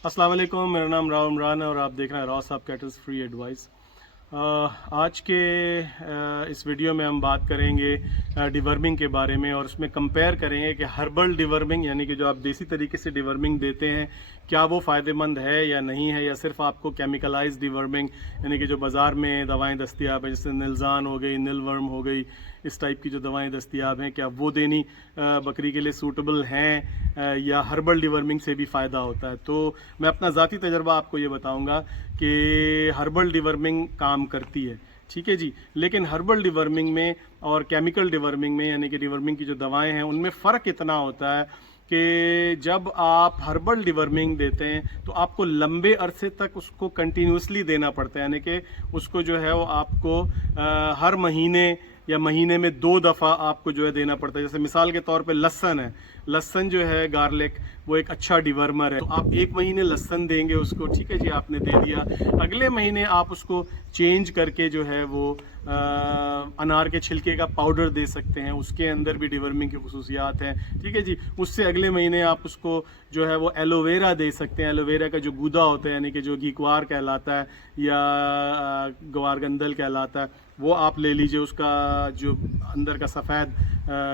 अस्सलाम वालेकुम, मेरा नाम राव इमरान है और आप देख रहे हैं रॉ साहब कैटल्स फ्री एडवाइस। आज के इस वीडियो में हम बात करेंगे डिवर्मिंग के बारे में और उसमें कंपेयर करेंगे कि हर्बल डिवर्मिंग यानी कि जो आप देसी तरीके से डिवर्मिंग देते हैं क्या वो फ़ायदेमंद है या नहीं है, या सिर्फ आपको केमिकलाइज डिवर्मिंग यानी कि जो बाज़ार में दवाएं दस्तियाब हैं जैसे निलजान हो गई, निलवर्म हो गई, इस टाइप की जो दवाएं दस्तियाब हैं क्या वो देनी बकरी के लिए सूटेबल हैं या हर्बल डिवर्मिंग से भी फ़ायदा होता है। तो मैं अपना ज़ाती तजर्बा आपको ये बताऊंगा कि हर्बल डिवर्मिंग काम करती है, ठीक है जी। लेकिन हर्बल डिवर्मिंग में और केमिकल डिवर्मिंग में यानी कि डिवर्मिंग की जो दवाएं हैं उनमें फ़र्क इतना होता है कि जब आप हर्बल डिवर्मिंग देते हैं तो आपको लंबे अरसे तक उसको कंटिन्यूसली देना पड़ता है, यानी कि उसको जो है वो आपको हर महीने या महीने में 2 दफ़ा आपको जो है देना पड़ता है। जैसे मिसाल के तौर पे लहसन है, लहसन जो है गार्लिक वो एक अच्छा डिवर्मर है, तो आप 1 महीने लहसन देंगे उसको, ठीक है जी, आपने दे दिया। अगले महीने आप उसको चेंज करके जो है वो अनार के छिलके का पाउडर दे सकते हैं, उसके अंदर भी डिवर्मिंग की खुसूसियात हैं, ठीक है जी। उससे अगले महीने आप उसको जो है वो एलोवेरा दे सकते हैं, एलोवेरा का जो गूदा होता है यानी कि जो घीक्वार कहलाता है या गवारगंदल कहलाता है वो आप ले लीजिए, उसका जो अंदर का सफ़ेद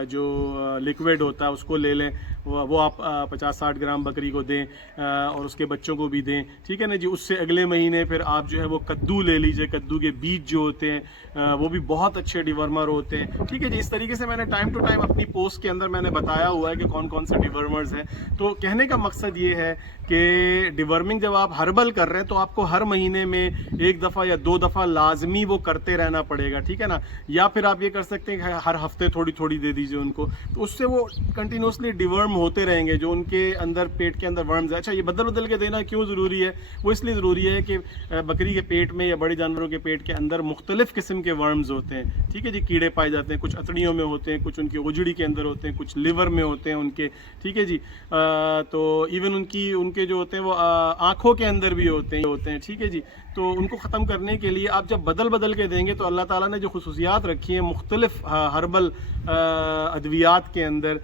जो लिक्विड होता है उसको ले लें, वो आप 50-60 ग्राम बकरी को दें और उसके बच्चों को भी दें, ठीक है ना जी। उससे अगले महीने फिर आप जो है वो कद्दू ले लीजिए, कद्दू के बीज जो होते हैं वो भी बहुत अच्छे डिवर्मर होते हैं, ठीक है जी। इस तरीके से मैंने टाइम टू टाइम अपनी पोस्ट के अंदर मैंने बताया हुआ है कि कौन कौन से डिवर्मर्स हैं। तो कहने का मकसद ये है कि डिवर्मिंग जब आप हर्बल कर रहे हैं तो आपको हर महीने में 1 दफ़ा या 2 दफ़ा लाजमी वो करते रहना पड़ेगा, ठीक है ना। या फिर आप ये कर सकते हैं कि हर हफ्ते थोड़ी थोड़ी दे दीजिए उनको, तो उससे वो कंटिन्यूसली डिवर्म होते रहेंगे जो उनके अंदर पेट के अंदर वर्म्स है। अच्छा, ये बदल बदल के देना क्यों ज़रूरी है? वो इसलिए ज़रूरी है कि बकरी के पेट में या बड़े जानवरों के पेट के अंदर मुख्तलिफ किस्म के वर्म्स होते हैं, ठीक है जी। कीड़े पाए जाते हैं, कुछ अतड़ियों में होते हैं, कुछ उनकी ओजड़ी के अंदर होते हैं, कुछ लिवर में होते हैं उनके, ठीक है जी। तो इवन उनके जो होते हैं वो आँखों के अंदर भी होते हैं, ठीक है जी। तो उनको ख़त्म करने के लिए आप जब बदल बदल के देंगे तो अल्लाह ताला ने जो खुसूसियात रखी हैं मुख्तलिफ हर्बल अद्वियात के अंदर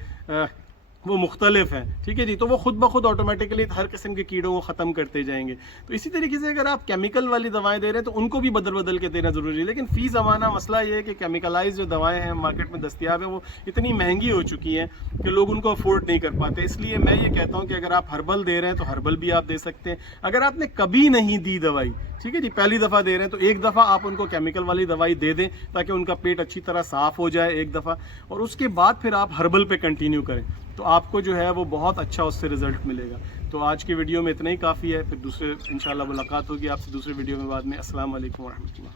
वो मुख्तलिफ हैं, ठीक है जी। तो वो खुद ब खुद ऑटोमेटिकली हर किस्म के कीड़ों को ख़त्म करते जाएंगे। तो इसी तरीके से अगर आप केमिकल वाली दवाएं दे रहे हैं तो उनको भी बदल बदल के देना ज़रूरी है। लेकिन फ़ी ज़माना मसला ये है कि केमिकलाइज जो दवाएं हैं मार्केट में दस्तियाब हैं वो इतनी महंगी हो चुकी हैं कि लोग उनको अफोर्ड नहीं कर पाते। इसलिए मैं ये कहता हूँ कि अगर आप हर्बल दे रहे हैं तो हर्बल भी आप दे सकते हैं। अगर आपने कभी नहीं दी दवाई, ठीक है जी, पहली दफ़ा दे रहे हैं तो 1 दफ़ा आप उनको केमिकल वाली दवाई दे दें ताकि उनका पेट अच्छी तरह साफ़ हो जाए 1 दफ़ा, और उसके बाद फिर आप हर्बल पे कंटिन्यू करें तो आपको जो है वो बहुत अच्छा उससे रिजल्ट मिलेगा। तो आज की वीडियो में इतना ही काफ़ी है, फिर दूसरे इंशाल्लाह मुलाकात होगी आपसे दूसरे वीडियो में बाद में। अस्सलाम वालेकुम व रहमतुल्लाह।